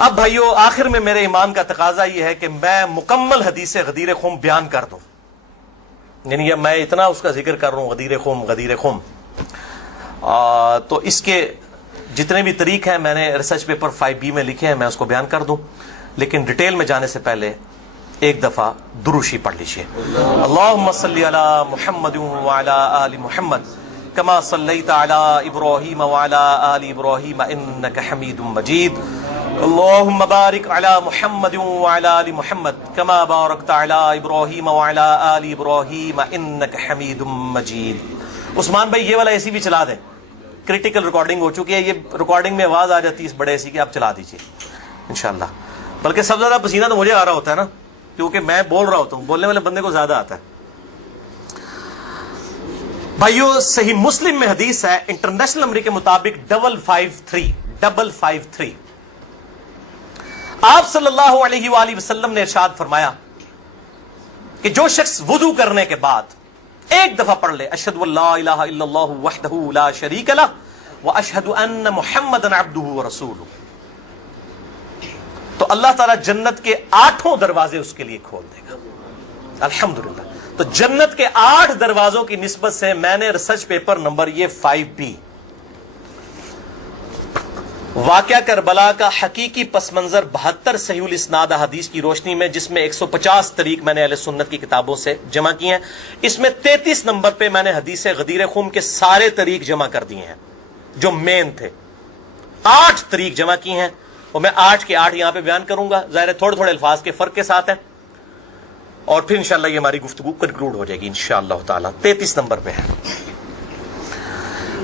اب بھائیو آخر میں میرے ایمان کا تقاضا یہ ہے کہ میں مکمل حدیث غدیر خم بیان کر دوں، یعنی میں اتنا اس کا ذکر کر رہا ہوں غدیر خم، تو اس کے جتنے بھی طریق ہیں میں نے ریسرچ پیپر 5B میں لکھے ہیں، میں اس کو بیان کر دوں، لیکن ڈیٹیل میں جانے سے پہلے ایک دفعہ دروشی پڑھ لیجیے۔ اللہم صلی علی محمد وعلی آل محمد کما صلیت علی ابراہیم وعلی آل ابراہیم انک حمید مجید، اللہم بارک علی محمد وعلی آل محمد کما بارکت علی ابراہیم وعلی آل ابراہیم انک حمید مجید۔ عثمان بھائی یہ والا ایسی بھی چلا دیں، کریٹیکل ریکارڈنگ ہو چکی ہے، یہ ریکارڈنگ میں آواز آ جاتی ہے اس بڑے ایسی کہ آپ چلا دیجیے انشاءاللہ۔ بلکہ سب سے زیادہ پسینہ تو مجھے آ رہا ہوتا ہے نا، کیونکہ میں بول رہا ہوتا ہوں، بولنے والے بندے کو زیادہ آتا ہے۔ بھائیو صحیح مسلم میں حدیث ہے انٹرنیشنل نمبر کے مطابق 553 آپ صلی اللہ علیہ وآلہ وسلم نے ارشاد فرمایا کہ جو شخص وضو کرنے کے بعد ایک دفعہ پڑھ لے اشہد ان لا الہ الا اللہ وحدہ لا شریک لہ واشہد ان محمدا عبدہ ورسولہ، تو اللہ تعالیٰ جنت کے 8 دروازے اس کے لیے کھول دے گا۔ الحمدللہ، تو جنت کے 8 دروازوں کی نسبت سے میں نے ریسرچ پیپر نمبر یہ 5B واقعہ کربلا کا حقیقی پس منظر 72 صحیح الاسناد حدیث کی روشنی میں، جس میں 150 طریق میں نے اہل سنت کی کتابوں سے جمع کیے ہیں، اس میں 33 نمبر پہ میں نے حدیث غدیر خم کے سارے طریق جمع کر دیے ہیں جو مین تھے، 8 طریق جمع کیے ہیں، اور میں 8 کے 8 یہاں پہ بیان کروں گا، ظاہر ہے تھوڑے تھوڑے الفاظ کے فرق کے ساتھ ہیں، اور پھر انشاءاللہ یہ ہماری گفتگو کنکلوڈ ہو جائے گی انشاءاللہ تعالی۔ 33 نمبر پہ ہے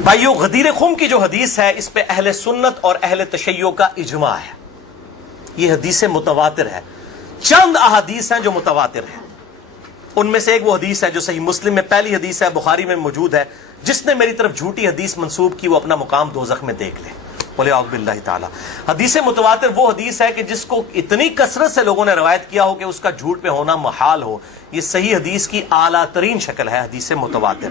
بھائیو غدیر خم کی جو حدیث ہے، اس پہ اہل سنت اور اہل تشیع کا اجماع ہے، یہ حدیث متواتر ہے۔ چند احادیث ہیں جو متواتر ہیں، ان میں سے ایک وہ حدیث ہے جو صحیح مسلم میں پہلی حدیث ہے، بخاری میں موجود ہے، جس نے میری طرف جھوٹی حدیث منسوب کی وہ اپنا مقام دوزخ میں دیکھ لے، بولے اعوذ باللہ تعالی۔ حدیث متواتر وہ حدیث ہے کہ جس کو اتنی کثرت سے لوگوں نے روایت کیا ہو کہ اس کا جھوٹ پہ ہونا محال ہو، یہ صحیح حدیث کی اعلیٰ ترین شکل ہے حدیث متواتر۔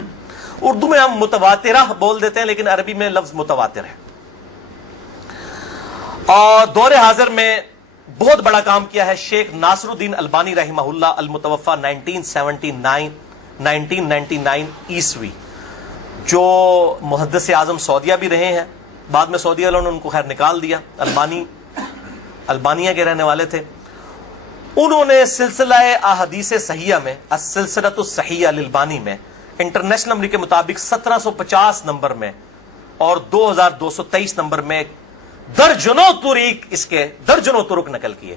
اردو میں ہم متواترہ بول دیتے ہیں، لیکن عربی میں لفظ متواتر ہے۔ اور دور حاضر میں بہت بڑا کام کیا ہے شیخ ناصر الدین البانی رحمہ اللہ، المتوفى 1999 عیسوی، جو محدث اعظم سعودیہ بھی رہے ہیں، بعد میں سعودیہ والوں نے ان کو خیر نکال دیا، البانیہ کے رہنے والے تھے۔ انہوں نے سلسلہ احادیث صحیحہ میں، السلسلۃ الصحیحہ للبانی میں، انٹرنیشنل نمبر کے مطابق 1750 نمبر میں اور 2223 نمبر میں درجنوں طریق، اس کے درجنوں طرق نقل کیے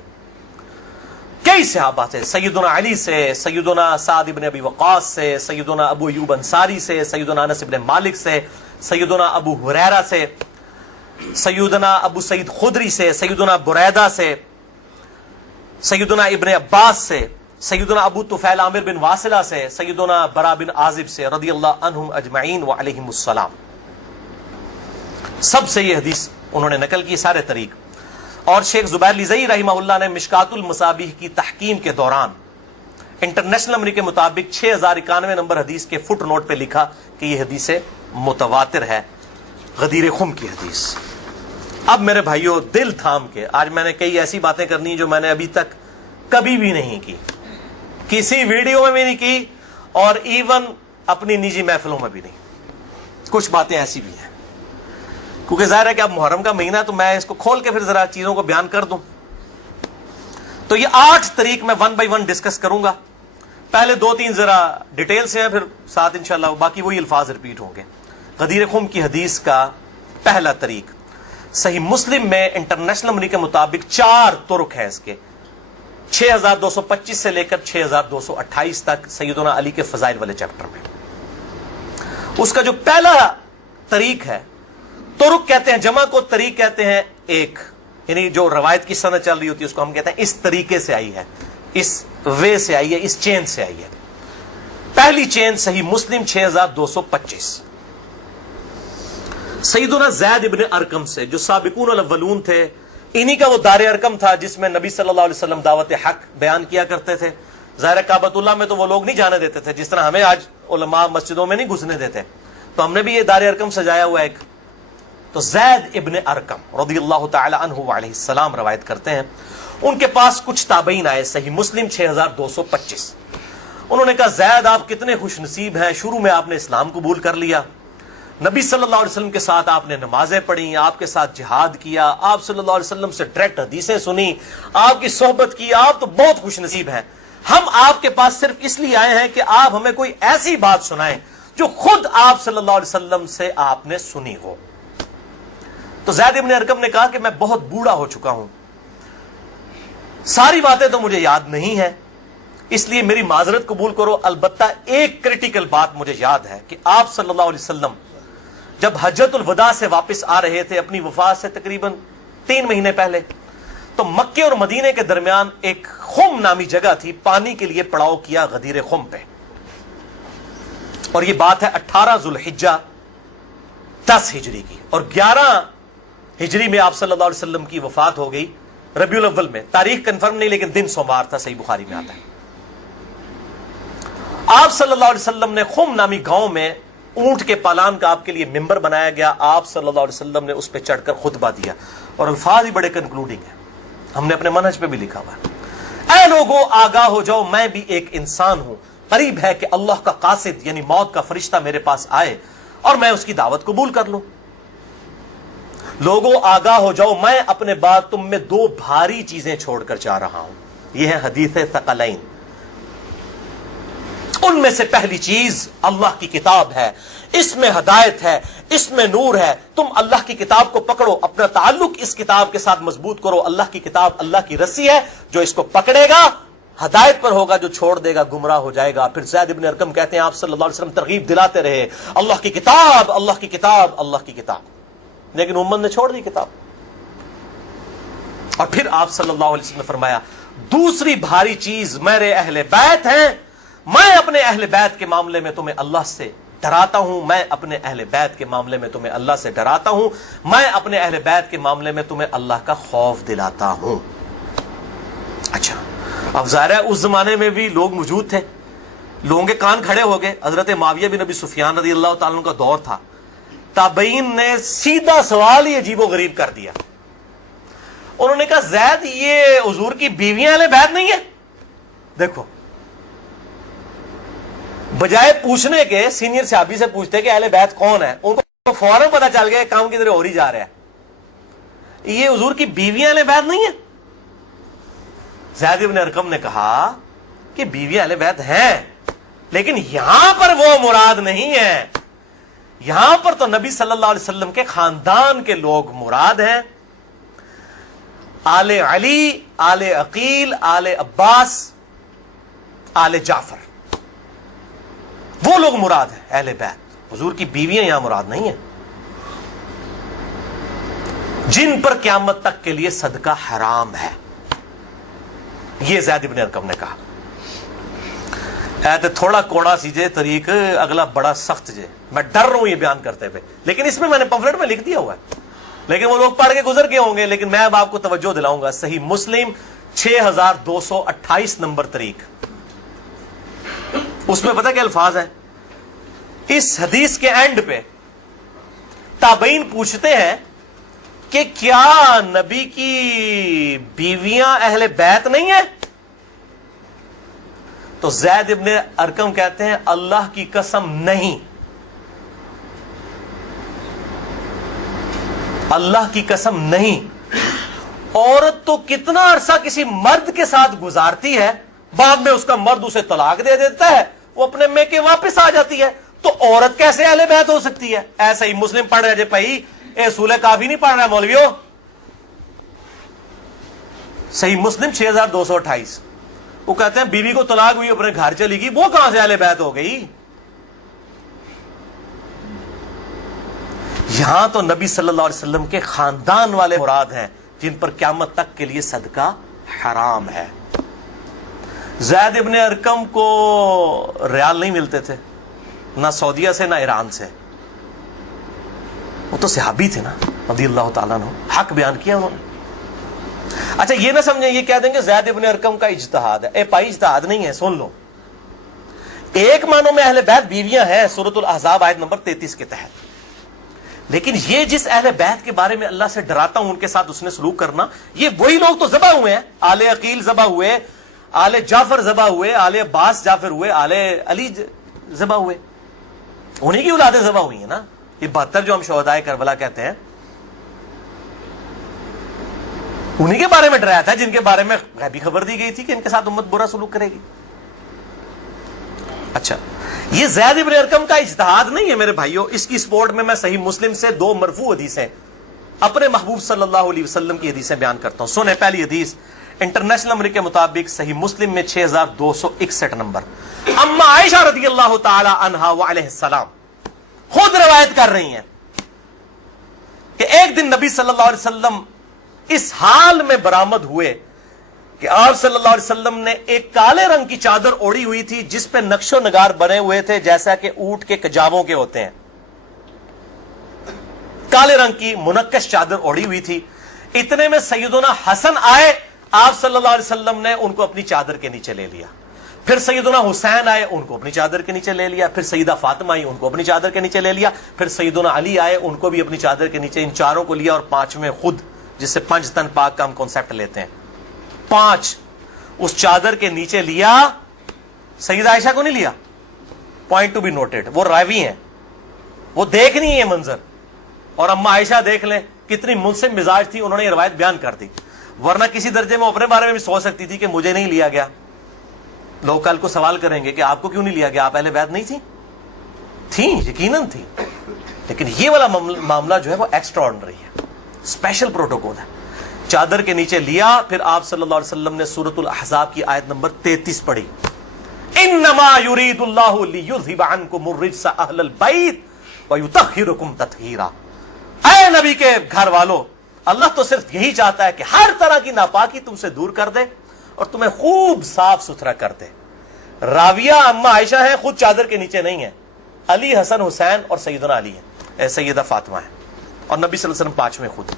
کئی صحابہ سے، سیدنا علی سے، سیدنا سعد بن ابی وقاص سے، سیدنا ابو ایوب انصاری سے، سیدنا انس بن مالک سے، سیدنا ابو ہریرہ سے، سیدنا ابو سعید خدری سے، سیدنا بریدہ سے، سیدنا ابن عباس سے، سیدنا ابو طفیل عامر بن واصلہ سے، سیدنا برا بن عازب سے رضی اللہ عنہم اجمعین وعلیہم السلام، سب سے یہ حدیث انہوں نے نقل کی سارے طریق۔ اور شیخ زبیر لیزئی رحمہ اللہ نے مشکات المصابیح کی تحکیم کے دوران انٹرنیشنل نمبر کے مطابق 6091 نمبر حدیث کے فٹ نوٹ پہ لکھا کہ یہ حدیث متواتر ہے، غدیر خم کی حدیث۔ اب میرے بھائیوں دل تھام کے، آج میں نے کئی ایسی باتیں کرنی جو میں نے ابھی تک کبھی بھی نہیں کی، کسی ویڈیو میں بھی نہیں کی، اور ایون اپنی نجی محفلوں میں بھی نہیں۔ کچھ باتیں ایسی بھی ہیں کیونکہ ظاہر ہے کہ اب محرم کا مہینہ، تو میں اس کو کھول کے پھر ذرا چیزوں کو بیان کر دوں۔ تو یہ 8 طریق میں 1 بائی 1 ڈسکس کروں گا، پہلے 2-3 ذرا ڈیٹیل سے ہیں، پھر ساتھ انشاءاللہ باقی وہی الفاظ ریپیٹ ہوں گے۔ غدیر خم کی حدیث کا پہلا طریق صحیح مسلم میں انٹرنیشنل نمبر کے مطابق 4 طرق ہیں اس کے، 6225 سے لے کر 6228 تک، سیدنا علی کے فضائل والے چیپٹر میں۔ اس کا جو پہلا طریق ہے، طرق کہتے ہیں جمع کو، طریق کہتے ہیں ایک، یعنی جو روایت کی سند چل رہی ہوتی ہے اس کو ہم کہتے ہیں اس طریقے سے آئی ہے، اس وے سے آئی ہے، اس چین سے آئی ہے۔ پہلی چین صحیح مسلم 6225 سیدنا زید ابن ارقم سے، جو سابقون الاولون تھے، انہی کا وہ دار ارقم تھا جس میں نبی صلی اللہ علیہ وسلم دعوت حق بیان کیا کرتے تھے۔ ظاہر کعبۃ اللہ میں تو وہ لوگ نہیں جانے دیتے تھے، جس طرح ہمیں آج علماء مسجدوں میں نہیں گھسنے دیتے، تو ہم نے بھی یہ دار ارقم سجایا ہوا ایک، تو زید ابن ارقم رضی اللہ تعالی عنہ علیہ السلام روایت کرتے ہیں، ان کے پاس کچھ تابعین آئے، صحیح مسلم 6225۔ انہوں نے کہا زید آپ کتنے خوش نصیب ہیں، شروع میں آپ نے اسلام قبول کر لیا، نبی صلی اللہ علیہ وسلم کے ساتھ آپ نے نمازیں پڑھی، آپ کے ساتھ جہاد کیا، آپ صلی اللہ علیہ وسلم سے ڈائریکٹ حدیثیں سنی، آپ کی صحبت کی، آپ تو بہت خوش نصیب ہیں۔ ہم آپ کے پاس صرف اس لیے آئے ہیں کہ آپ ہمیں کوئی ایسی بات سنائیں جو خود آپ صلی اللہ علیہ وسلم سے آپ نے سنی ہو۔ تو زید ابن ارقم نے کہا کہ میں بہت بوڑھا ہو چکا ہوں، ساری باتیں تو مجھے یاد نہیں ہیں، اس لیے میری معذرت قبول کرو، البتہ ایک کریٹیکل بات مجھے یاد ہے کہ آپ صلی اللہ علیہ وسلم جب حجۃ الوداع سے واپس آ رہے تھے اپنی وفات سے تقریباً 3 مہینے پہلے، تو مکے اور مدینے کے درمیان ایک خم نامی جگہ تھی، پانی کے لیے پڑاؤ کیا غدیر خم پہ، اور یہ بات ہے 18 ذوالحجہ 10 ہجری کی، اور 11 ہجری میں آپ صلی اللہ علیہ وسلم کی وفات ہو گئی ربیع الاول میں، تاریخ کنفرم نہیں لیکن دن سوموار تھا، صحیح بخاری میں آتا ہے۔ آپ صلی اللہ علیہ وسلم نے خم نامی گاؤں میں اونٹ کے پالان کا آپ کے لیے ممبر بنایا گیا، آپ صلی اللہ علیہ وسلم نے اس پہ چڑھ کر خطبہ دیا، اور الفاظ ہی بڑے کنکلوڈنگ ہیں، ہم نے اپنے منہج پہ بھی لکھا ہوا ہے، اے لوگوں آگاہ ہو جاؤ، میں بھی ایک انسان ہوں، قریب ہے کہ اللہ کا قاصد یعنی موت کا فرشتہ میرے پاس آئے اور میں اس کی دعوت قبول کر لوں۔ لوگوں آگاہ ہو جاؤ، میں اپنے بعد تم میں 2 بھاری چیزیں چھوڑ کر جا رہا ہوں، یہ ہے حدیث ثقلین۔ ان میں سے پہلی چیز اللہ کی کتاب ہے، اس میں ہدایت ہے، اس میں نور ہے، تم اللہ کی کتاب کو پکڑو، اپنا تعلق اس کتاب کے ساتھ مضبوط کرو، اللہ کی کتاب اللہ کی رسی ہے، جو اس کو پکڑے گا ہدایت پر ہوگا، جو چھوڑ دے گا گمراہ ہو جائے گا۔ پھر زید ابن ارقم کہتے ہیں آپ صلی اللہ علیہ وسلم ترغیب دلاتے رہے، اللہ کی کتاب، اللہ کی کتاب، اللہ کی کتاب، لیکن امت نے چھوڑ دی کتاب۔ اور پھر آپ صلی اللہ علیہ وسلم نے فرمایا دوسری بھاری چیز میرے اہل بیت ہیں، میں اپنے اہل بیت کے معاملے میں تمہیں اللہ سے ڈراتا ہوں، میں اپنے اہل بیت کے معاملے میں تمہیں اللہ سے ڈراتا ہوں، میں اپنے اہل بیت کے معاملے میں تمہیں اللہ کا خوف دلاتا ہوں۔ اچھا، اب ظاہر ہے اس زمانے میں بھی لوگ موجود تھے، لوگوں کے کان کھڑے ہو گئے، حضرت معاویہ بن ابی سفیان رضی اللہ تعالیٰ عنہ کا دور تھا، تابعین نے سیدھا سوال ہی عجیب و غریب کر دیا، انہوں نے کہا زید یہ حضور کی بیویاں اہل بیت نہیں ہیں؟ دیکھو، بجائے پوچھنے کے سینئر صحابی سے پوچھتے کہ اہل بیت کون ہے، ان کو فوراً پتا چل گیا کام کدھر ہو ہی جا رہا ہے، یہ حضور کی بیویاں اہل بیت نہیں ہیں۔ زید بن ارقم نے کہا کہ بیویاں اہل بیت ہیں، لیکن یہاں پر وہ مراد نہیں ہے، یہاں پر تو نبی صلی اللہ علیہ وسلم کے خاندان کے لوگ مراد ہیں، آل علی، آل عقیل، آل عباس، آل جعفر، وہ لوگ مراد ہیں اہل بیت، حضور کی بیویاں یہاں مراد نہیں ہیں، جن پر قیامت تک کے لیے صدقہ حرام ہے، یہ زید بن ارقم نے کہا۔ ایت تھوڑا کوڑا سیجے طریق، اگلا بڑا سخت جے، میں ڈر رہا ہوں یہ بیان کرتے ہوئے، لیکن اس میں نے پمفلٹ میں لکھ دیا ہوا ہے، لیکن وہ لوگ پڑھ کے گزر گئے ہوں گے، لیکن میں اب آپ کو توجہ دلاؤں گا۔ صحیح مسلم 6228 نمبر طریق، اس میں پتہ کیا الفاظ ہیں؟ اس حدیث کے اینڈ پہ تابعین پوچھتے ہیں کہ کیا نبی کی بیویاں اہل بیت نہیں ہیں؟ تو زید ابن ارقم کہتے ہیں اللہ کی قسم نہیں، اللہ کی قسم نہیں، عورت تو کتنا عرصہ کسی مرد کے ساتھ گزارتی ہے، بعد میں اس کا مرد اسے طلاق دے دیتا ہے، وہ اپنے میکے واپس آ جاتی ہے، تو عورت کیسے اہل بیت ہو سکتی ہے؟ ایسا ہی مسلم پڑھ رہے جے بھائی، اصول کافی نہیں پڑھ رہا مولویو، صحیح مسلم 6228، وہ کہتے ہیں بیوی کو طلاق ہوئی اپنے گھر چلی گئی، وہ کہاں سے اہل بیت ہو گئی؟ یہاں تو نبی صلی اللہ علیہ وسلم کے خاندان والے مراد ہیں، جن پر قیامت تک کے لیے صدقہ حرام ہے۔ زید ابن ارقم کو ریال نہیں ملتے تھے، نہ سعودیہ سے نہ ایران سے، وہ تو صحابی تھے نا رضی اللہ تعالیٰ عنہ، حق بیان کیا انہوں نے۔ اچھا یہ نہ سمجھیں یہ کہہ دیں کہ زید ابن ارقم کا اجتہاد ہے، اے بھائی اجتہاد نہیں ہے، سن لو، ایک معنوں میں اہل بیت بیویاں ہیں سورۃ الاحزاب آیت نمبر 33 کے تحت، لیکن یہ جس اہل بیت کے بارے میں اللہ سے ڈراتا ہوں ان کے ساتھ اس نے سلوک کرنا، یہ وہی لوگ تو ذبح ہوئے ہیں، آل عقیل ذبح ہوئے، آل جعفر ذبح ہوئے، آل عباس جعفر ہوئے، آل علی ذبح ہوئے، انہی کی اولادیں ذبح ہوئی ہیں نا. یہ 72 جو ہم شہدائے کربلا کہتے ہیں انہی کے بارے میں ڈرایا تھا، جن کے بارے میں غیبی خبر دی گئی تھی کہ ان کے ساتھ امت برا سلوک کرے گی. اچھا، یہ زید ابن ارقم کا اجتہاد نہیں ہے میرے بھائیوں، اس کی سپورٹ میں صحیح مسلم سے 2 مرفوع حدیثیں اپنے محبوب صلی اللہ علیہ وسلم کی حدیثیں بیان کرتا ہوں. سنیں پہلی حدیث انٹرنیشنل نمبر کے مطابق صحیح مسلم میں 6261 نمبر. اما عائشہ رضی اللہ تعالی عنہا وعلیہ السلام خود روایت کر رہی ہیں کہ ایک دن نبی صلی اللہ علیہ وسلم اس حال میں برآمد ہوئے کہ آپ صلی اللہ علیہ وسلم نے ایک کالے رنگ کی چادر اوڑھی ہوئی تھی جس پہ نقش و نگار بنے ہوئے تھے جیسا کہ اونٹ کے کجاووں کے ہوتے ہیں. کالے رنگ کی منقش چادر اوڑھی ہوئی تھی. اتنے میں سیدنا حسن آئے، آپ صلی اللہ علیہ وسلم نے ان کو اپنی چادر کے نیچے لے لیا. پھر سیدنا حسین آئے، ان کو اپنی چادر کے نیچے لے لیا. پھر سیدہ فاطمہ آئی، ان کو اپنی چادر کے نیچے لے لیا. پھر سیدنا علی آئے، ان کو بھی اپنی چادر کے نیچے، ان چاروں کو لیا. اور 5ویں خود، جس سے 5 تن پاک کا ہم کانسیپٹ لیتے ہیں، 5 اس چادر کے نیچے لیا. سیدہ عائشہ کو نہیں لیا. پوائنٹ ٹو بی نوٹڈ، وہ راوی ہیں، وہ دیکھ نہیں ہے منظر. اور اما عائشہ دیکھ لیں کتنی منصف مزاج تھی، انہوں نے یہ روایت بیان کر دی. ورنہ کسی درجے میں اپنے بارے میں بھی سوچ سکتی تھی کہ مجھے نہیں لیا گیا. لوگ کل کو سوال کریں گے کہ آپ کو کیوں نہیں لیا گیا، آپ اہل بیت نہیں تھیں، یقیناً تھی. لیکن یہ والا معاملہ جو ہے وہ ایکسٹرا آرڈنری ہے، اسپیشل پروٹوکول ہے. چادر کے نیچے لیا. پھر آپ صلی اللہ علیہ وسلم نے سورۃ الاحزاب کی آیت نمبر 33 پڑھی، انما یرید اللہ لیذھب عنکم الرجس اہل البیت ویطہرکم تطہیرا. اے نبی کے گھر والو، اللہ تو صرف یہی چاہتا ہے کہ ہر طرح کی ناپاکی تم سے دور کر دے اور تمہیں خوب صاف ستھرا کر دے. راویہ اما عائشہ ہیں، خود چادر کے نیچے نہیں ہیں. علی، حسن، حسین اور سیدنا علی ہیں، سیدہ فاطمہ ہیں، اور نبی صلی اللہ علیہ وسلم 5ویں خود.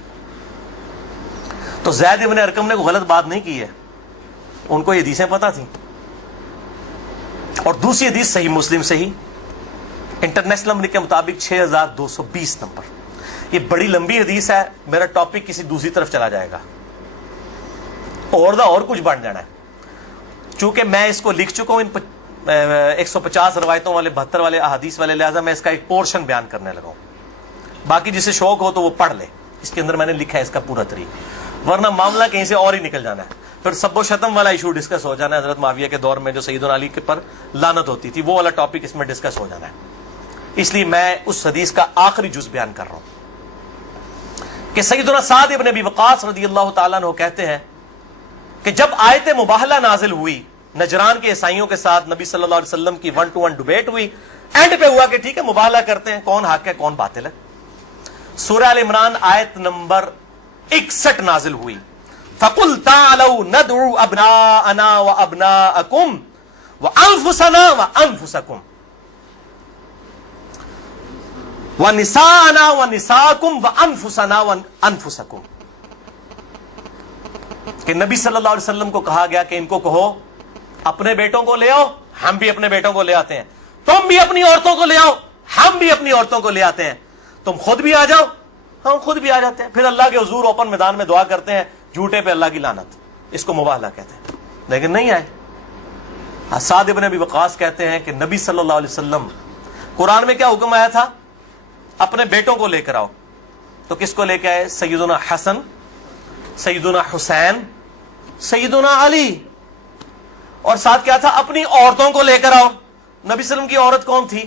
تو زید ابن ارقم نے کوئی غلط بات نہیں کی ہے، ان کو یہ حدیثیں پتہ تھیں. اور دوسری حدیث صحیح مسلم سے ہی انٹرنیشنل نمبر کے مطابق 6220 نمبر. یہ بڑی لمبی حدیث ہے، میرا ٹاپک کسی دوسری طرف چلا جائے گا اور کچھ بن جانا ہے. چونکہ میں اس کو لکھ چکا ہوں ان 150 روایتوں والے 72 والے احادیث والے، لہذا میں اس کا ایک پورشن بیان کرنے لگا ہوں. باقی جسے شوق ہو تو وہ پڑھ لے، اس کے اندر میں نے لکھا ہے اس کا پورا طریقہ، ورنہ معاملہ کہیں سے اور ہی نکل جانا ہے. پھر سب و شتم والا ایشو ڈسکس ہو جانا ہے، حضرت معاویہ کے دور میں جو سیدنا علی کے پر لعنت ہوتی تھی، وہ والا ٹاپک اس میں ڈسکس ہو جانا ہے. اس لیے میں اس حدیث کا آخری جز بیان کر رہا ہوں کہ سیدنا سعد ابن ابی وقاص رضی اللہ تعالیٰ عنہ کہتے ہیں کہ جب آیت مباہلہ نازل ہوئی نجران کے عیسائیوں کے ساتھ، نبی صلی اللہ علیہ وسلم کی 1-to-1 ڈبیٹ ہوئی. اینڈ پہ ہوا کہ ٹھیک ہے مباہلہ کرتے ہیں، کون حق ہے کون باطل ہے. سورہ ال عمران آیت نمبر 61 نازل ہوئی، فَقُلْ تَعَالَوْا نَدْعُوا أَبْنَاءَنَا وَأَبْنَاءَكُمْ وَأَنفُسَنَا وَأَنفُسَكُمْ وَنِسَاءَنَا وَنِسَاءَكُمْ وَأَنفُسَنَا وَأَنفُسَكُمْ. کہ نبی صلی اللہ علیہ وسلم کو کہا گیا کہ ان کو کہو اپنے بیٹوں کو لے آؤ، ہم بھی اپنے بیٹوں کو لے آتے ہیں. تم بھی اپنی عورتوں کو لے آؤ، ہم بھی اپنی عورتوں کو لے آتے ہیں. تم خود بھی آ جاؤ، ہم خود بھی آ جاتے ہیں. پھر اللہ کے حضور اوپن میدان میں دعا کرتے ہیں، جھوٹے پہ اللہ کی لعنت. اس کو مباہلہ کہتے ہیں. لیکن نہیں آئے. سعد ابن ابی وقاص کہتے ہیں کہ نبی صلی اللہ علیہ وسلم، قرآن میں کیا حکم آیا تھا؟ اپنے بیٹوں کو لے کر آؤ. تو کس کو لے کے آئے؟ سیدنا حسن، سیدنا حسین، سیدنا علی. اور ساتھ کیا تھا؟ اپنی عورتوں کو لے کر آؤ. نبی صلی اللہ علیہ وسلم کی عورت کون تھی؟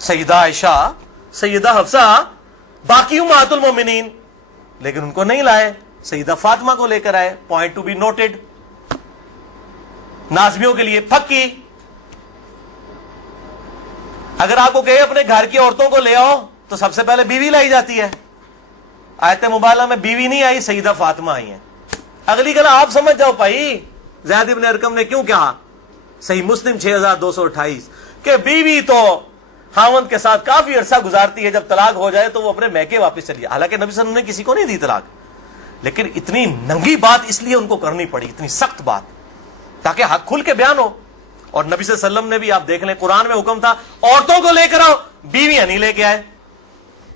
سیدہ عائشہ، سیدہ حفصہ، باقی امہات المومنین. لیکن ان کو نہیں لائے، سیدہ فاطمہ کو لے کر آئے. Point to be noted. نازمیوں کے لیے پکی. اگر آپ کو کہے اپنے گھر کی عورتوں کو لے آؤ تو سب سے پہلے بیوی لائی جاتی ہے. آیت مباہلہ میں بیوی نہیں آئی، سیدہ فاطمہ آئی ہیں. اگلی گلا آپ سمجھ جاؤ بھائی زید ابن ارقم نے کیوں کہا. صحیح مسلم 6228 کہ بیوی تو خاوند کے ساتھ کافی عرصہ گزارتی ہے، جب طلاق ہو جائے تو وہ اپنے میکے واپس چلی. حالانکہ نبی صلی اللہ علیہ وسلم نے کسی کو نہیں دی طلاق، لیکن اتنی ننگی بات اس لیے ان کو کرنی پڑی، اتنی سخت بات، تاکہ حق کھل کے بیان ہو. اور نبی صلی اللہ علیہ وسلم نے بھی آپ دیکھ لیں قرآن میں حکم تھا عورتوں کو لے کر آؤ، بیویاں نہیں لے کے آئے.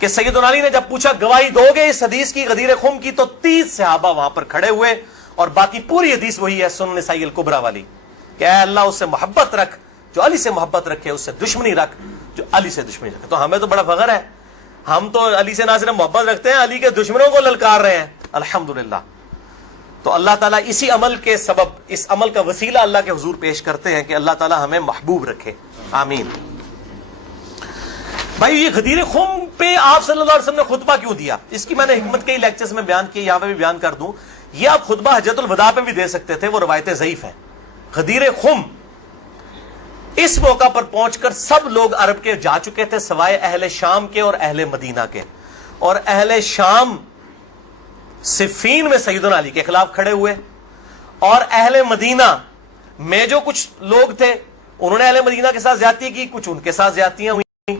کہ سیدنا علی نے جب پوچھا گواہی دو گے اس حدیث کی غدیر خم کی، تو 30 صحابہ وہاں پر کھڑے ہوئے، اور باقی پوری حدیث وہی ہے سنن نسائی الکبریٰ والی کہ اے اللہ اس سے محبت رکھ جو علی سے محبت رکھے، اس سے دشمنی رکھ جو علی سے دشمنی رکھے۔ تو ہمیں تو بڑا فخر ہے، ہم تو علی سے نہ صرف محبت رکھتے ہیں، علی کے دشمنوں کو للکار رہے ہیں، الحمدللہ۔ تو اللہ تعالیٰ اسی عمل کے سبب، اس عمل کا وسیلہ اللہ کے حضور پیش کرتے ہیں کہ اللہ تعالیٰ ہمیں محبوب رکھے، آمین۔ بھائی یہ غدیر خم پہ آپ صلی اللہ علیہ وسلم نے خطبہ کیوں دیا؟ اس کی میں نے حکمت کئی لیکچرز میں بیان کی، یہاں پہ بھی بیان کر دوں۔ یہ آپ خطبہ حجۃ الوداع پہ بھی دے سکتے تھے، وہ روایتیں ضعیف ہیں۔ غدیر خم اس موقع پر پہنچ کر سب لوگ عرب کے جا چکے تھے سوائے اہل شام کے اور اہل مدینہ کے، اور اہل شام صفین میں سیدنا علی کے خلاف کھڑے ہوئے، اور اہل مدینہ میں جو کچھ لوگ تھے انہوں نے اہل مدینہ کے ساتھ زیادتی کی، کچھ ان کے ساتھ زیادتیاں ہوئی۔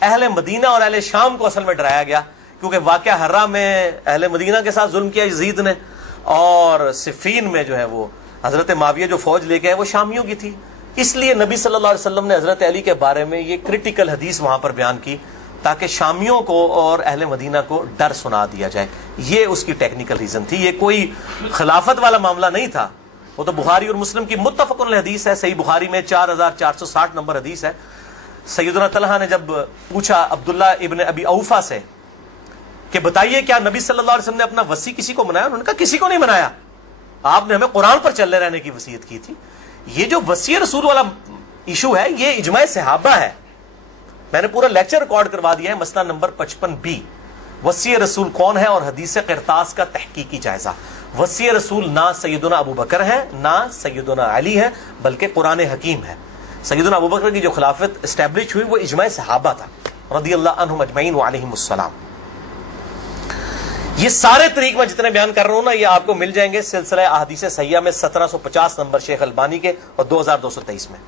اہل مدینہ اور اہل شام کو اصل میں ڈرایا گیا، کیونکہ واقعہ ہرہ میں اہل مدینہ کے ساتھ ظلم کیا یزید نے، اور صفین میں جو ہے وہ حضرت معاویہ جو فوج لے کے آئے وہ شامیوں کی تھی۔ اس لیے نبی صلی اللہ علیہ وسلم نے حضرت علی کے بارے میں یہ کرٹیکل حدیث وہاں پر بیان کی تاکہ شامیوں کو اور اہل مدینہ کو ڈر سنا دیا جائے۔ یہ اس کی ٹیکنیکل ریزن تھی، یہ کوئی خلافت والا معاملہ نہیں تھا۔ وہ تو بخاری اور مسلم کی متفق علیہ حدیث ہے، صحیح بخاری میں 4460 نمبر حدیث ہے۔ سیدنا طلحہ نے جب پوچھا عبداللہ ابن ابی اوفا سے کہ بتائیے کیا نبی صلی اللہ علیہ وسلم نے اپنا وصی کسی کو منایا؟ انہوں نے کہا کسی کو نہیں منایا، آپ نے ہمیں قرآن پر چلے رہنے کی وصیت کی تھی۔ یہ جو وصی رسول والا ایشو ہے یہ اجماع صحابہ ہے، میں نے پورا لیکچر ریکارڈ کروا دیا ہے، مسئلہ نمبر 55B، وصی رسول کون ہے اور حدیث قرطاس کا تحقیقی جائزہ۔ وصی رسول نہ سیدنا ابو بکر ہے نہ سیدنا علی ہے، بلکہ قرآن حکیم ہے۔ سیدنا ابو بکر کی جو خلافت اسٹیبلش ہوئی وہ اجماع صحابہ تھا رضی اللہ عنہم اجمعین وعلیہم السلام۔ یہ سارے طریق میں جتنے بیان کر رہا ہوں نا یہ آپ کو مل جائیں گے سلسلہ احادیث صحیحہ میں 1750 نمبر شیخ البانی کے اور 2223 میں۔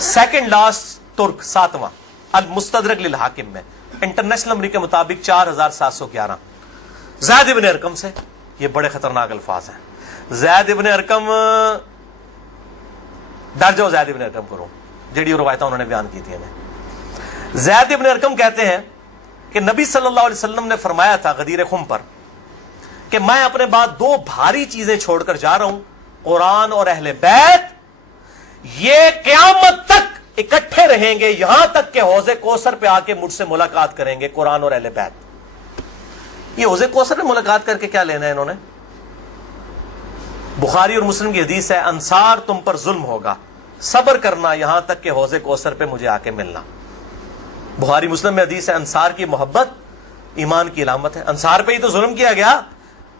سیکنڈ لاسٹ ترک 7واں المستدرک للحاکم میں انٹرنیشنل نمبر کے مطابق 4711 زید ابن ارقم سے۔ یہ بڑے خطرناک الفاظ ہیں۔ زید ابن ارقم ڈر جاؤ، زید ابن ارقم کرو جڑی روایتیں انہوں نے بیان کی تھی ہمیں۔ زید ابن ارقم کہتے ہیں کہ نبی صلی اللہ علیہ وسلم نے فرمایا تھا غدیر خم پر کہ میں اپنے بعد 2 بھاری چیزیں چھوڑ کر جا رہا ہوں، قرآن اور اہل بیت، یہ قیامت تک اکٹھے رہیں گے یہاں تک کہ حوض کوثر پہ آ کے مجھ سے ملاقات کریں گے، قرآن اور اہل بیت۔ یہ حوض کوثر میں ملاقات کر کے کیا لینا ہے انہوں نے؟ بخاری اور مسلم کی حدیث ہے انصار تم پر ظلم ہوگا، صبر کرنا یہاں تک کہ حوض کوثر پہ مجھے آ کے ملنا۔ بخاری مسلم میں حدیث ہے انصار کی محبت ایمان کی علامت ہے۔ انصار پہ ہی تو ظلم کیا گیا،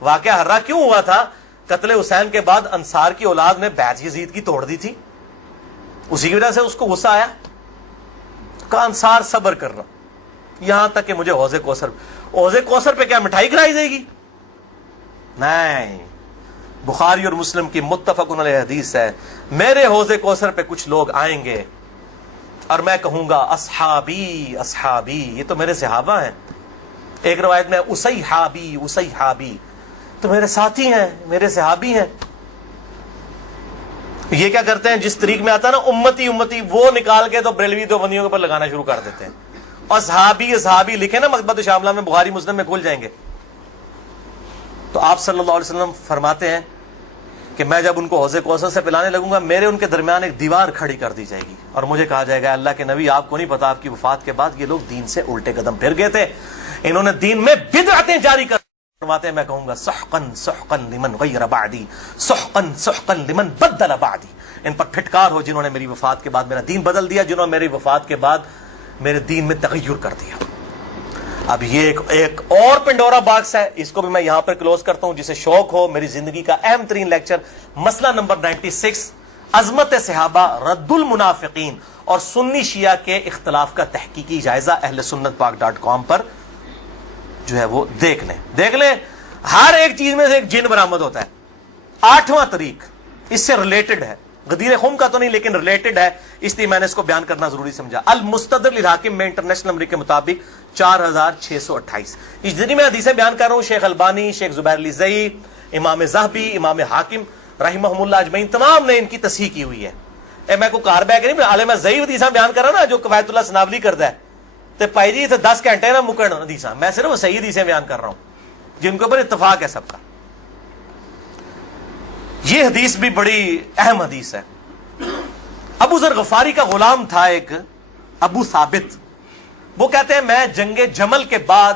واقعہ ہرہ کیوں ہوا تھا؟ قتل حسین کے بعد انصار کی اولاد نے بیعت یزید کی توڑ دی تھی، اسی کی وجہ سے اس کو غصہ آیا، کہا انصار صبر کرنا یہاں تک کہ مجھے حوض کوثر پہ کیا مٹھائی کھلائی جائے گی؟ نہیں، بخاری اور مسلم کی متفق علیہ حدیث ہے میرے حوض کوثر پہ کچھ لوگ آئیں گے اور میں کہوں گا اصحابی اصحابی، یہ تو میرے صحابہ ہیں۔ ایک روایت میں اسیحابی اسیحابی، تو میرے ساتھی ہیں، میرے صحابی ہیں۔ یہ کیا کرتے ہیں جس طریق میں آتا ہے نا امتی امتی، وہ نکال کے تو بریلوی دیوبندیوں کے اوپر لگانا شروع کر دیتے ہیں، اور صحابی صحابی لکھے نا مکتبۃ شاملہ میں، بخاری مسلم میں کھل جائیں گے۔ تو آپ صلی اللہ علیہ وسلم فرماتے ہیں کہ میں جب ان کو حوض کوثر سے پلانے لگوں گا میرے ان کے درمیان ایک دیوار کھڑی کر دی جائے گی، اور مجھے کہا جائے گا اللہ کے نبی آپ کو نہیں پتا آپ کی وفات کے بعد یہ لوگ دین سے الٹے قدم پھر گئے تھے، انہوں نے دین میں بدعتیں جاری کر فرماتے ہیں میں کہوں گا سحقن سحقن لمن غیر بعدی سحقن سحقن لمن بدل بعدی، ان پر پھٹکار ہو جنہوں نے میری وفات کے بعد میرا دین بدل دیا، جنہوں نے میری وفات کے بعد میرے دین میں تغیر کر دیا۔ اب یہ ایک اور پنڈورا باکس ہے، اس کو بھی میں یہاں پر کلوز کرتا ہوں، جسے شوق ہو میری زندگی کا اہم ترین لیکچر مسئلہ نمبر 96 عظمت صحابہ رد المنافقین اور سنی شیعہ کے اختلاف کا تحقیقی جائزہ اہل سنت پاک.com پر جو ہے وہ دیکھ لیں۔ ہر ایک چیز میں سے ایک جن برآمد ہوتا ہے۔ 8واں طریق اس سے ریلیٹڈ ہے، غدیر خم کا تو نہیں لیکن ریلیٹڈ ہے، اس لیے میں نے اس کو بیان کرنا ضروری سمجھا۔ المستدرک للحاکم میں انٹرنیشنل نمبر کے مطابق 4628۔ اس جتنی میں حدیثیں بیان کر رہا ہوں شیخ البانی، شیخ زبیر لزئی، امام ذہبی، امام حاکم رحمہم اللہ اجمعین تمام نے ان کی تصحیح کی ہوئی ہے۔ میں کوئی کار بیک نہیں، عالم ضعیف حدیثیں بیان کر رہا نا جو کفایت اللہ سناولی کرتا ہے، تو بھائی جی 10 گھنٹے نہ مکن حدیثاں، میں صرف صحیح حدیثیں بیان کر رہا ہوں جن کے اوپر اتفاق ہے سب کا۔ یہ حدیث بھی بڑی اہم حدیث ہے۔ ابو ذر غفاری کا غلام تھا ایک ابو ثابت، وہ کہتے ہیں میں جنگ جمل کے بعد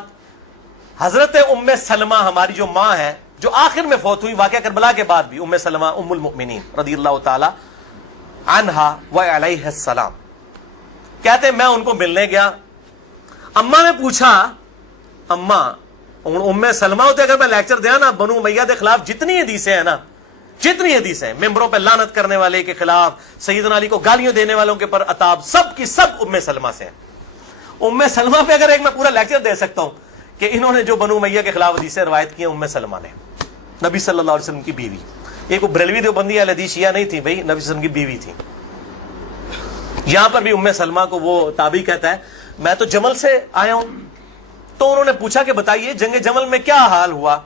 حضرت ام سلمہ ہماری جو ماں ہے، جو آخر میں فوت ہوئی واقعہ کربلا کے بعد بھی، ام سلمہ ام المؤمنین رضی اللہ تعالی عنہا و علیہ السلام، کہتے ہیں میں ان کو ملنے گیا، اماں نے پوچھا، اماں ام سلمہ ہوتے اگر میں لیکچر دیا نا بنو امیہ کے خلاف جتنی حدیثیں ہیں نا، جتنی حدیثیں ممبروں پہ لعنت کرنے والے کے خلاف، سیدنا علی کو گالیاں دینے والوں کے پر عتاب، سب کی سب ام سلمہ سے ہیں۔ ام سلمہ پہ اگر ایک میں پورا لیکچر دے سکتا ہوں کہ انہوں نے جو بنو امیہ کے خلاف حدیثیں روایت کی ہیں، ام سلمہ نے، نبی صلی اللہ علیہ وسلم کی بیوی، یہ کوئی بریلوی دیوبندی اہل حدیث شیعہ نہیں تھی بھائی، نبی صلی اللہ علیہ وسلم کی بیوی تھی۔ یہاں پر بھی ام سلمہ کو وہ تابعی کہتا ہے میں تو جمل سے آیا ہوں، تو انہوں نے پوچھا کہ بتائیے جنگ جمل میں کیا حال ہوا؟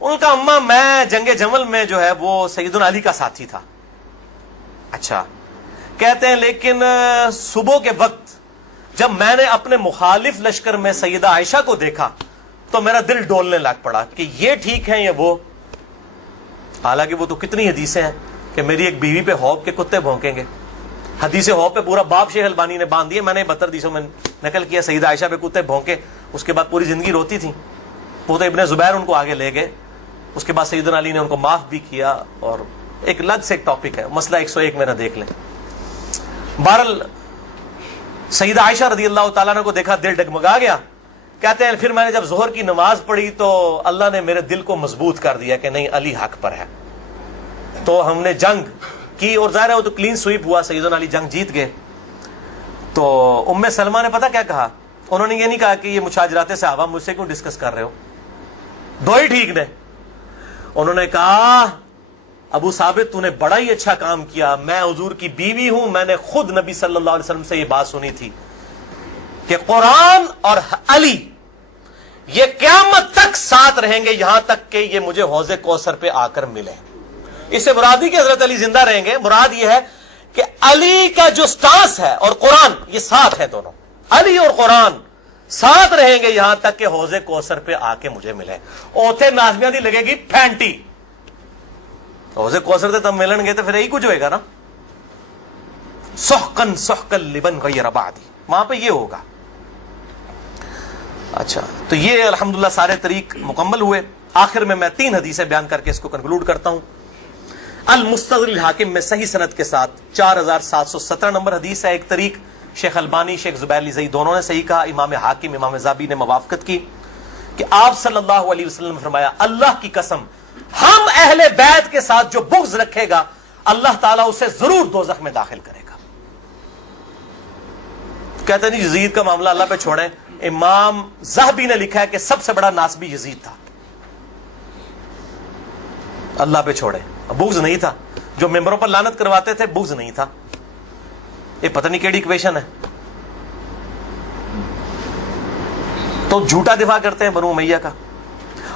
ان کا اماں میں جنگ جمل میں جو ہے وہ سیدنا علی کا ساتھی تھا۔ اچھا، کہتے ہیں لیکن صبح کے وقت جب میں نے اپنے مخالف لشکر میں سیدہ عائشہ کو دیکھا تو میرا دل ڈولنے لگ پڑا کہ یہ ٹھیک ہے یا وہ، حالانکہ وہ تو کتنی حدیثیں ہیں کہ میری ایک بیوی پہ خوف کے کتے بھونکیں گے، حدیث خوف پہ پورا باب شیخ البانی نے باندھ دیا، میں نے 72 حدیثوں میں نقل کیا، سیدہ عائشہ پہ کتے بھونکے، اس کے بعد پوری زندگی روتی تھی، وہ تو ابن زبیر ان کو آگے لے گئے، اس کے بعد سیدنا علی نے ان کو معاف بھی کیا، اور ایک الگ سے ایک ٹاپک ہے، مسئلہ 101 میرا دیکھ لیں۔ بہرحال سیدہ عائشہ رضی اللہ تعالیٰ عنہ کو دیکھا دل ڈگمگا گیا، کہتے ہیں پھر میں نے جب ظہر کی نماز پڑھی تو اللہ نے میرے دل کو مضبوط کر دیا کہ نہیں علی حق پر ہے، تو ہم نے جنگ کی، اور ظاہر ہے وہ تو کلین سویپ ہوا، سیدنا علی جنگ جیت گئے۔ تو ام سلمہ نے پتہ کیا کہا؟ انہوں نے یہ نہیں کہا کہ یہ مشاجرات صحابہ مجھ سے کیوں ڈسکس کر رہے ہو، دو ہی ٹھیک نے، انہوں نے کہا ابو ثابت تو نے بڑا ہی اچھا کام کیا، میں حضور کی بیوی ہوں، میں نے خود نبی صلی اللہ علیہ وسلم سے یہ بات سنی تھی کہ قرآن اور علی یہ قیامت تک ساتھ رہیں گے یہاں تک کہ یہ مجھے حوض کوثر پہ آ کر ملے۔ اس سے مراد ہی کہ حضرت علی زندہ رہیں گے، مراد یہ ہے کہ علی کا جو سٹانس ہے اور قرآن یہ ساتھ ہے، دونوں علی اور قرآن ساتھ رہیں گے یہاں تک کہ حوض کوثر پہ آ کے مجھے ملے۔ اوتھے نازمیاں دی لگے گی پھینٹی، حوض کوثر تے تم ملن گے تو پھر یہی کچھ ہوئے گا نا، سحقن سحقن لمن غیر بعدی، وہاں پہ یہ ہوگا۔ اچھا، تو یہ الحمدللہ سارے طریق مکمل ہوئے۔ آخر میں 3 حدیثیں بیان کر کے اس کو کنکلوڈ کرتا ہوں۔ المستدرک الحاکم میں صحیح سند کے ساتھ 4717 نمبر حدیث ہے، ایک طریق شیخ البانی شیخ زبیر علی زئی دونوں نے صحیح کہا، امام حاکم امام ذابی نے موافقت کی کہ آپ صلی اللہ علیہ وسلم نے فرمایا اللہ کی قسم ہم اہل بیت کے ساتھ جو بغض رکھے گا اللہ تعالیٰ اسے ضرور دوزخ میں داخل کرے گا۔ کہتے ہیں یزید کا معاملہ اللہ پہ چھوڑیں، امام ذہبی نے لکھا ہے کہ سب سے بڑا ناسبی یزید تھا، اللہ پہ چھوڑیں، بغض نہیں تھا، جو ممبروں پر لعنت کرواتے تھے بغض نہیں تھا، یہ پتہ نہیں کیڑی ایکویشن ہے، تو جھوٹا دفاع کرتے ہیں بنو امیہ کا۔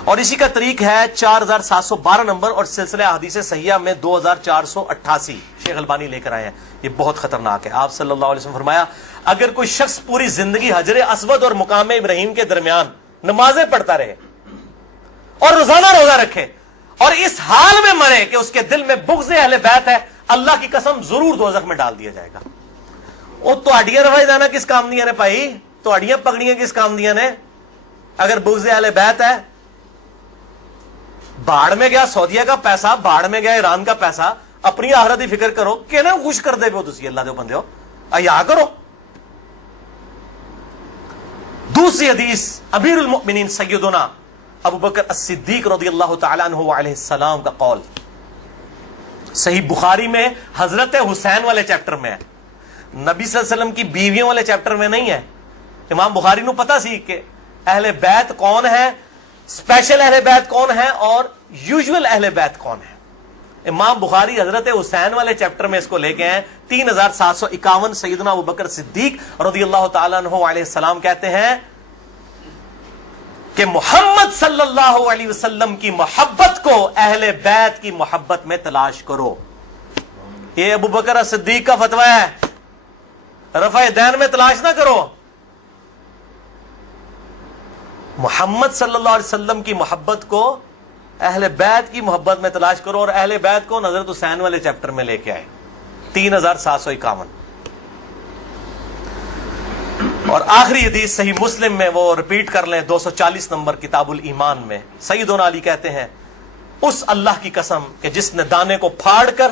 اور اسی کا طریق ہے 4712 نمبر اور سلسلہ حدیث صحیحہ میں 2488 شیخ البانی لے کر آئے ہیں، یہ بہت خطرناک ہے۔ آپ صلی اللہ علیہ وسلم فرمایا اگر کوئی شخص پوری زندگی حجر اسود اور مقام ابراہیم کے درمیان نمازیں پڑھتا رہے اور روزانہ روزہ رکھے اور اس حال میں مرے کہ اس کے دل میں بغض اہل بیت ہے، اللہ کی قسم ضرور دوزخ میں ڈال دیا جائے گا۔ وہ تو اڈیاں روائی دانا کس کام دیا نے بھائی، تو اڈیاں پکڑیاں کس کام دیا نے؟ اگر بغض اہل بیت ہے، باڑ میں گیا سعودیہ کا پیسہ، باڑ میں گیا ایران کا پیسہ، اپنی آخرت کی فکر کرو کہ نا خوش کر دے پو تسی اللہ دے بندے ہو، ایا کرو۔ دوسری حدیث امیر المؤمنین سیدنا ابو بکر الصدیق رضی اللہ تعالیٰ عنہ علیہ السلام کا قول، صحیح بخاری میں حضرت حسین والے چیپٹر میں ہے، نبی صلی اللہ علیہ وسلم کی بیویوں والے چیپٹر میں نہیں ہے۔ امام بخاری نو پتا سی کہ اہل بیت کون ہے، اسپیشل اہل بیت کون ہے اور یوزول اہل بیت کون ہے۔ امام بخاری حضرت حسین والے چیپٹر میں اس کو لے کے ہیں 3751 سیدنا ابو بکر صدیق رضی اللہ تعالیٰ عنہ علیہ السلام کہتے ہیں کہ محمد صلی اللہ علیہ وسلم کی محبت کو اہل بیت کی محبت میں تلاش کرو۔ یہ ابو بکر صدیق کا فتویٰ ہے، رفع دین میں تلاش نہ کرو، محمد صلی اللہ علیہ وسلم کی محبت کو اہل بیت کی محبت میں تلاش کرو، اور اہل بیت کو حضرت حسین والے چیپٹر میں لے کے آئے 3751. اور آخری حدیث صحیح مسلم میں وہ ریپیٹ کر لیں 240 نمبر کتاب الایمان میں، سیدنا علی کہتے ہیں اس اللہ کی قسم کہ جس نے دانے کو پھاڑ کر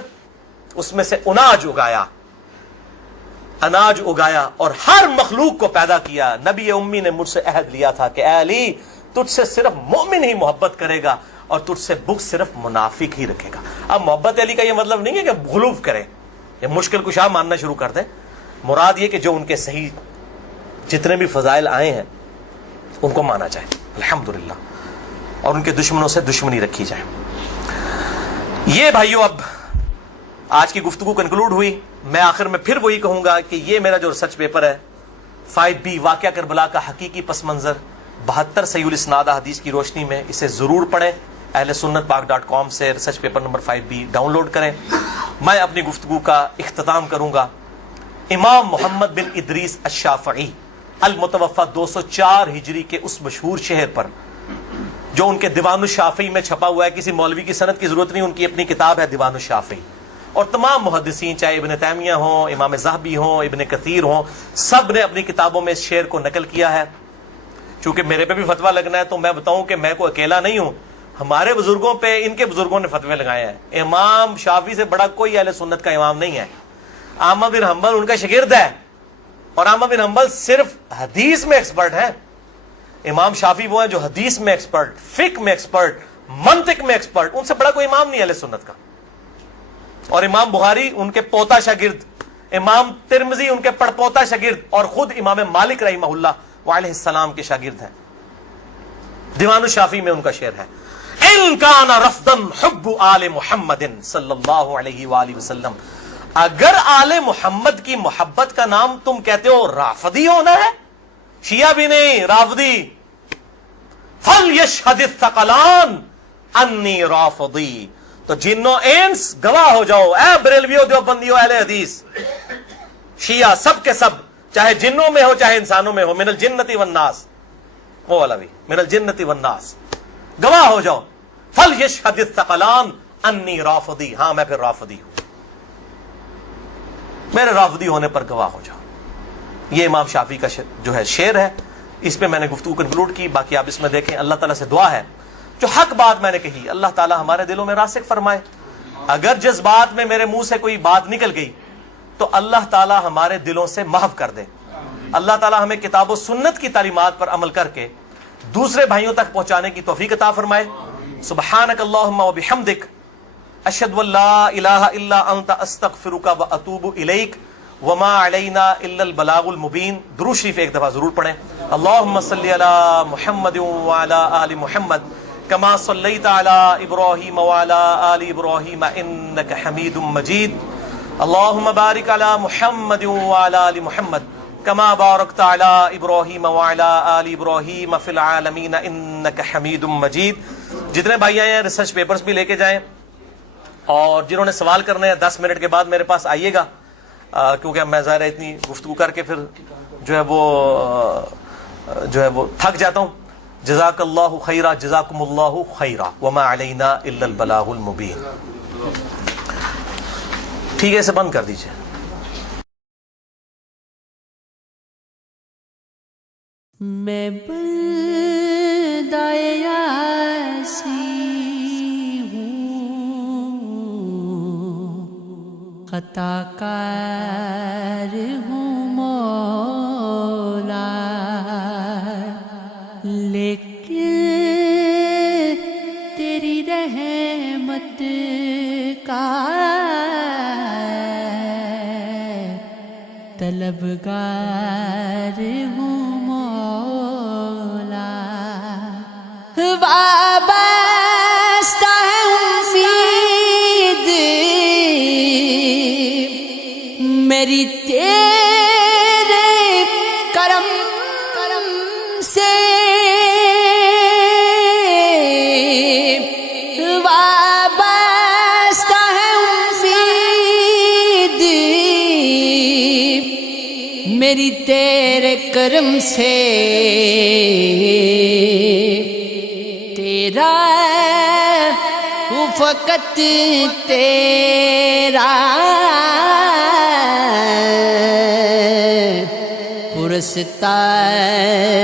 اس میں سے اناج اگایا اور ہر مخلوق کو پیدا کیا، نبی امی نے مجھ سے عہد لیا تھا کہ اے علی تجھ سے صرف مومن ہی محبت کرے گا اور تجھ سے بغض صرف منافق ہی رکھے گا. اب محبت علی کا یہ مطلب نہیں ہے کہ غلوف کرے یا مشکل کشا ماننا شروع کر دے، مراد یہ کہ جو ان کے صحیح جتنے بھی فضائل آئے ہیں ان کو مانا جائے الحمدللہ، اور ان کے دشمنوں سے دشمنی رکھی جائے. یہ بھائیو اب آج کی گفتگو کنکلوڈ ہوئی. میں آخر میں پھر وہی کہوں گا کہ یہ میرا جو ریسرچ پیپر ہے 5B واقعہ کربلا کا حقیقی پس منظر 72 صحیح الاسناد حدیث کی روشنی میں، اسے ضرور پڑھیں. اہل سنت پاک.com سے research paper number 5B download کریں. میں اپنی گفتگو کا اختتام کروں گا امام محمد بن ادریس الشافعی المتوفى 204 ہجری کے اس مشہور شعر پر جو ان کے دیوان الشافعی میں چھپا ہوا ہے. کسی مولوی کی سند کی ضرورت نہیں، ان کی اپنی کتاب ہے دیوان الشافعی. اور تمام محدثین چاہے ابن تیمیہ ہوں، امام ذہبی ہوں، ابن کثیر ہوں، سب نے اپنی کتابوں میں اس شعر کو نقل کیا ہے. چونکہ میرے پہ بھی فتویٰ لگنا ہے تو میں بتاؤں کہ میں کوئی اکیلا نہیں ہوں، ہمارے بزرگوں پہ ان کے بزرگوں نے فتوے لگائے ہیں. امام شافعی سے بڑا کوئی اہل سنت کا امام نہیں ہے. احمد بن حنبل ان کا شاگرد ہے، اور احمد بن حنبل صرف حدیث میں ایکسپرٹ ہے. امام شافعی وہ ہیں جو حدیث میں ایکسپرٹ، فقہ میں ایکسپرٹ، منطق میں ایکسپرٹ. ان سے بڑا کوئی امام نہیں اہل سنت کا. اور امام بخاری ان کے پوتا شاگرد، امام ترمذی ان کے پڑپوتا شاگرد، اور خود امام مالک رحمہ اللہ وعلیہ السلام کے شاگرد ہیں. دیوان الشافعی میں ان کا شعر ہے ان کان رفضا حب آل محمد صلی اللہ علیہ وآلہ وسلم. اگر آل محمد کی محبت کا نام تم کہتے ہو رافضی ہونا ہے، شیعہ بھی نہیں رافضی، فَلْيَشْهَدِ الثَّقَلَانِ أَنِّي رَافِضِي. تو جنوں انس گواہ ہو جاؤ، اے بریلویو دیوبندیو اہل حدیث شیعہ سب کے سب، چاہے جنوں میں ہو چاہے انسانوں میں ہو، من الجنت والناس، وہ والا بھی من الجنت والناس، گواہ ہو جاؤ. فَلْيَشْهَدِ الثَّقَلَانِ أَنِّي رَافِضِي. ہاں میں پھر رافضی ہوں، میرے رافضی ہونے پر گواہ ہو جاؤ. یہ امام شافعی کا جو ہے شعر ہے. اس پہ میں نے گفتگو کنکلوڈ کی. باقی آپ اس میں دیکھیں. اللہ تعالیٰ سے دعا ہے جو حق بات میں نے کہی اللہ تعالیٰ ہمارے دلوں میں راسخ فرمائے. اگر جس بات میں میرے منہ سے کوئی بات نکل گئی تو اللہ تعالیٰ ہمارے دلوں سے محو کر دے. اللہ تعالیٰ ہمیں کتاب و سنت کی تعلیمات پر عمل کر کے دوسرے بھائیوں تک پہنچانے کی توفیق عطا فرمائے. سبحانک اللہم و بحمدک اشہد ان لا الہ الا انت استغفرک و اتوب الیک وما علینا الا البلاغ المبین. درود شریف ایک دفعہ ضرور پڑھیں. اللہم صلی علی محمد وعلی آل محمد کما صلیت علی ابراہیم وعلی آل ابراہیم انک حمید مجید. اللہم بارک علی محمد وعلی آل محمد کما بارکت علی ابراہیم وعلی آل ابراہیم فی العالمین انک حمید مجید. جتنے بھائی آئے ہیں ریسرچ پیپرز بھی لے کے جائیں، اور جنہوں نے سوال کرنے ہیں 10 منٹ کے بعد میرے پاس آئیے گا، کیونکہ میں ظاہر ہے اتنی گفتگو کر کے پھر جو ہے وہ تھک جاتا ہوں. جزاک اللہ خیرہ، جزاکم اللہ خیرہ، وما علینا الا البلاغ المبین. ٹھیک ہے، اسے بند کر دیجئے. میں بندہ یاسی خطا کار ہوں مولا، لیکن تیری رحمت کا طلبگار ہوں مولا. وابستہ ہے امید میری تیرے کرم سے، وابستہ ہے امید میری تیرے کرم سے. فقط تیرا پرستار